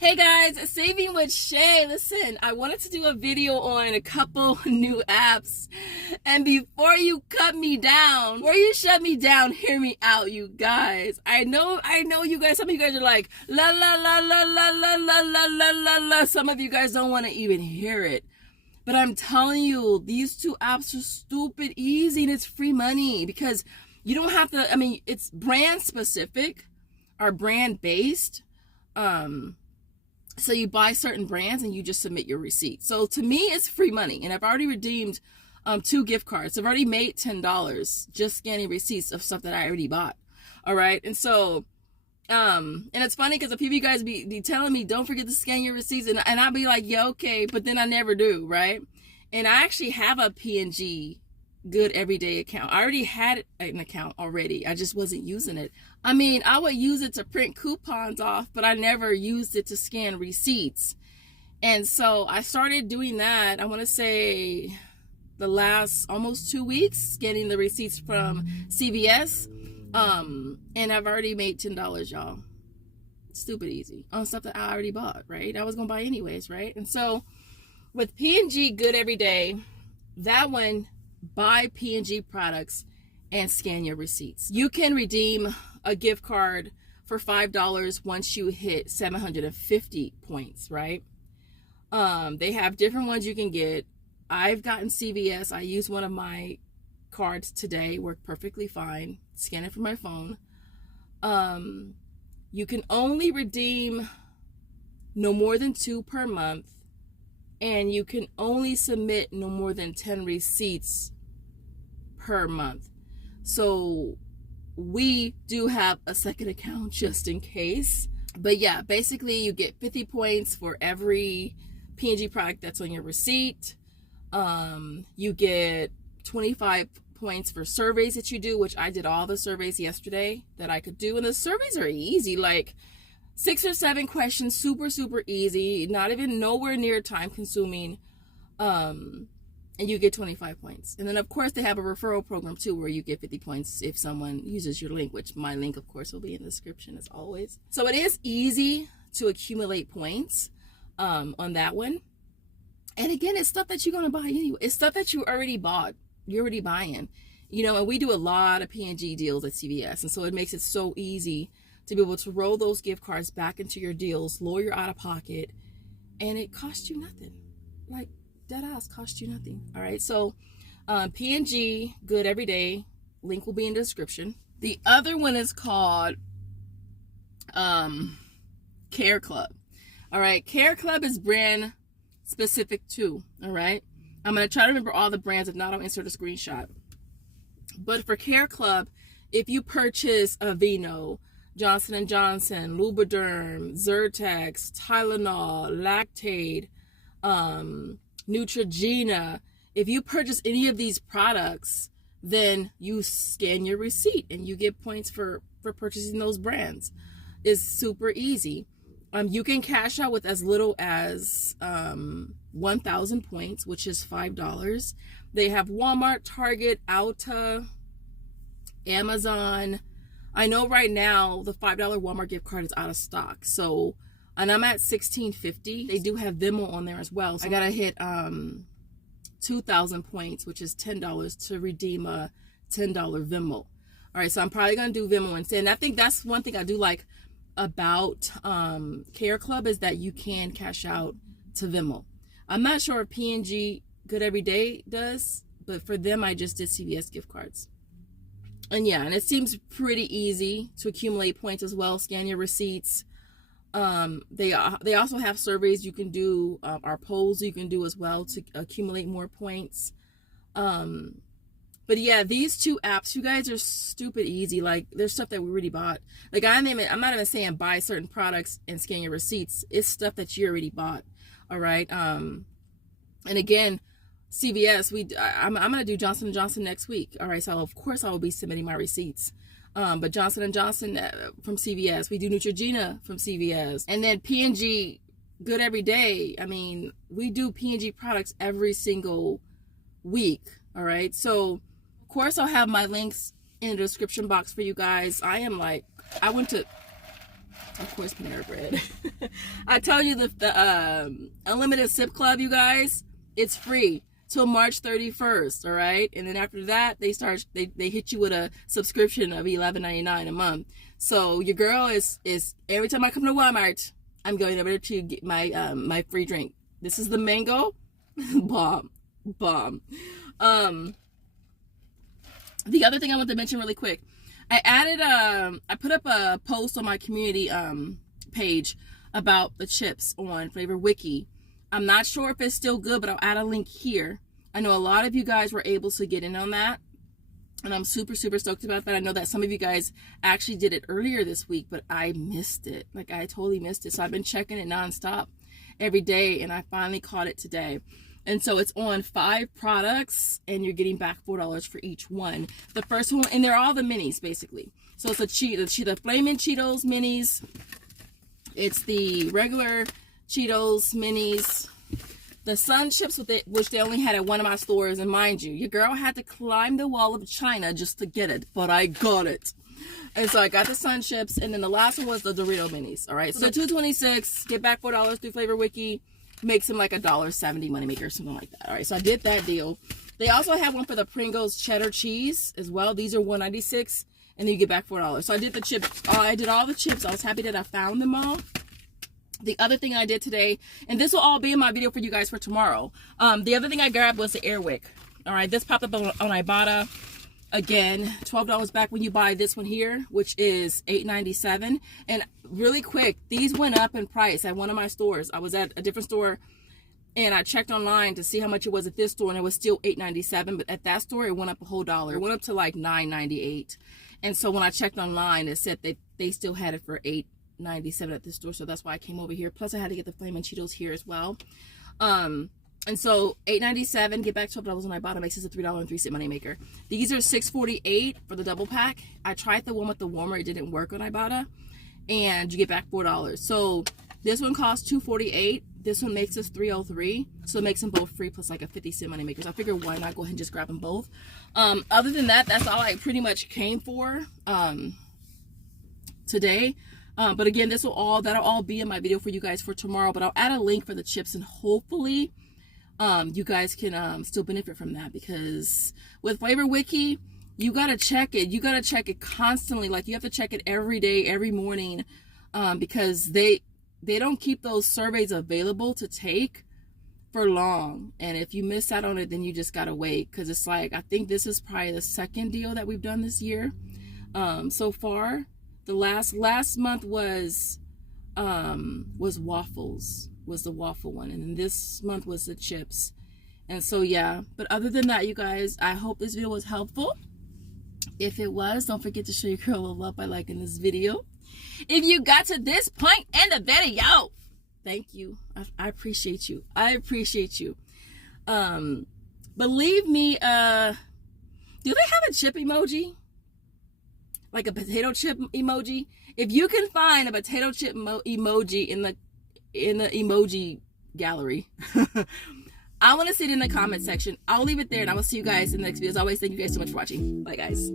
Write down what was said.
Hey guys, Saving with Shay. Listen, I wanted to do a video on a couple new apps. And before you cut me down, before you shut me down, hear me out, you guys. I know you guys, some of you guys are like, la la la la la la la la la la la. Some of you guys don't want to even hear it. But I'm telling you, these two apps are stupid easy and it's free money because you don't have to, it's brand specific or brand based. So you buy certain brands and you just submit your receipt. So to me, it's free money. And I've already redeemed 2 gift cards. I've already made $10 just scanning receipts of stuff that I already bought. All right. And so, and it's funny because a few of you guys be telling me, don't forget to scan your receipts. And I'll be like, yeah, okay. But then I never do. Right. And I actually have a PNG Good Everyday account. I already had an account already. I just wasn't using it. I would use it to print coupons off, but I never used it to scan receipts. And so I started doing that, I want to say the last almost 2 weeks, scanning the receipts from CVS. And I've already made $10, y'all. Stupid easy on stuff that I already bought, right? I was going to buy anyways, right? And so with PNG Good Everyday, that one, buy P&G products and scan your receipts. You can redeem a gift card for $5 once you hit 750 points, right? They have different ones you can get. I've gotten CVS. I used one of my cards today, worked perfectly fine. Scan it from my phone. You can only redeem no more than 2 per month, and you can only submit no more than 10 receipts per month. So we do have a second account just in case. But yeah, basically you get 50 points for every P&G product that's on your receipt. You get 25 points for surveys that you do, which I did all the surveys yesterday that I could do. And the surveys are easy, like 6 or 7 questions, super easy, not even nowhere near time consuming. And you get 25 points. And then of course they have a referral program too, where you get 50 points if someone uses your link, which my link of course will be in the description as always. So it is easy to accumulate points on that one. And again, it's stuff that you're going to buy anyway. It's stuff that you already bought. You're already buying, and we do a lot of P&G deals at CVS. And so it makes it so easy to be able to roll those gift cards back into your deals, lower your out of pocket, and it costs you nothing. Like, dead ass costs you nothing. All right. So PNG Good Everyday, link will be in the description. The other one is called Care Club. All right. Care Club is brand specific too. All right. I'm going to try to remember all the brands. If not, I'll insert a screenshot. But for Care Club, if you purchase Aveeno, Johnson & Johnson, Lubriderm, Zyrtex, Tylenol, Lactaid, Neutrogena, if you purchase any of these products, then you scan your receipt and you get points for purchasing those brands. It's super easy. You can cash out with as little as 1,000 points, which is $5. They have Walmart, Target, Ulta, Amazon. I know right now the $5 Walmart gift card is out of stock. So, and I'm at $16.50. They do have Venmo on there as well. So I gotta hit 2,000 points, which is $10 to redeem a $10 Venmo. All right, so I'm probably gonna do Venmo instead. And I think that's one thing I do like about Care Club is that you can cash out to Venmo. I'm not sure if PNG Good Everyday does, but for them I just did CVS gift cards. And yeah, and it seems pretty easy to accumulate points as well. Scan your receipts. They also have surveys you can do, or polls you can do as well to accumulate more points. But yeah, these 2 apps, you guys, are stupid easy. Like, there's stuff that we already bought. Like, I'm not even saying buy certain products and scan your receipts. It's stuff that you already bought. All right. And again, CVS, I'm gonna do Johnson & Johnson next week. All right, so of course I will be submitting my receipts. But Johnson & Johnson from CVS, we do Neutrogena from CVS, and then P&G Good Everyday. We do P&G products every single week. All right, so of course I'll have my links in the description box for you guys. I went to Of course, Panera Bread. I told you the unlimited sip club, you guys, it's free till March 31st. All right, and then after that, they hit you with a subscription of $11.99 a month. So your girl is every time I come to Walmart, I'm going over to get my my free drink. This is the mango bomb. The other thing I want to mention really quick, I added I put up a post on my community page about the chips on Flavor Wiki. I'm not sure if it's still good, but I'll add a link here. I know a lot of you guys were able to get in on that, and I'm super stoked about that. I know that some of you guys actually did it earlier this week, but I missed it. Like, I totally missed it. So I've been checking it nonstop every day, and I finally caught it today. And so it's on 5 products, and you're getting back $4 for each one. The first one, and they're all the minis, basically. So it's the Flamin' Cheetos minis. It's the regular Cheetos minis. The Sun Chips, which they only had at one of my stores. And mind you, your girl had to climb the wall of China just to get it. But I got it. And so I got the Sun Chips. And then the last one was the Dorito minis. All right. So $2.26. Get back $4 through Flavor Wiki. Makes them like $1.70 moneymaker or something like that. All right, so I did that deal. They also have one for the Pringles cheddar cheese as well. These are $1.96, and then you get back $4. So I did the chips. I did all the chips. I was happy that I found them all. The other thing I did today, and this will all be in my video for you guys for tomorrow. The other thing I grabbed was the Airwick. All right, this popped up on Ibotta. Again, $12 back when you buy this one here, which is $8.97. And really quick, these went up in price at one of my stores. I was at a different store, and I checked online to see how much it was at this store, and it was still $8.97. But at that store, it went up a whole dollar. It went up to like $9.98. And so when I checked online, it said that they still had it for $8.97 at this store. So that's why I came over here. Plus, I had to get the Flamin' Cheetos here as well. And so $8.97, get back $12 when I bought it, makes this a $3.03 money maker. These are $6.48 for the double pack. I tried the one with the warmer, it didn't work on Ibotta, and you get back $4. So this one costs $2.48. This one makes us $3.03. So it makes them both free plus like a 50-cent money maker. So I figured why not go ahead and just grab them both. Other than that, that's all I pretty much came for today. But again, that'll all be in my video for you guys for tomorrow. But I'll add a link for the chips, and hopefully you guys can still benefit from that, because with Flavor Wiki, you gotta check it. You gotta check it constantly. Like, you have to check it every day, every morning, because they don't keep those surveys available to take for long. And if you miss out on it, then you just gotta wait, because it's like, I think this is probably the second deal that we've done this year so far. The last month was waffles. Was the waffle one, and then this month was the chips. And so yeah, but other than that, you guys, I hope this video was helpful. If it was, don't forget to show your girl a little love by liking this video. If you got to this point in the video, thank you. I appreciate you. I appreciate you. But leave me do they have a chip emoji, like a potato chip emoji? If you can find a potato chip emoji in the emoji gallery, I want to see it in the comment section. I'll leave it there, and I will see you guys in the next video. As always, thank you guys so much for watching. Bye, guys.